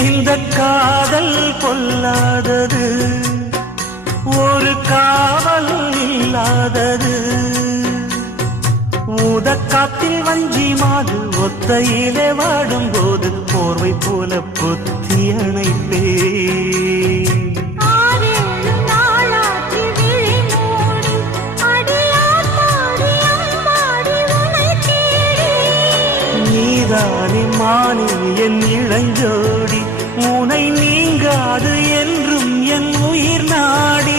இந்த காதல் கொல்லாதது, ஒரு காவல் இல்லாதது. ஊதக்காத்தில் வஞ்சி மாது ஒத்தையிலே வாடும்போது போர்வை போல பொத்தி அணைப்பே. நீதானே மானே என் இளஞ்சோடி, உனை நீங்காது என்றும் என் உயிர் நாடி.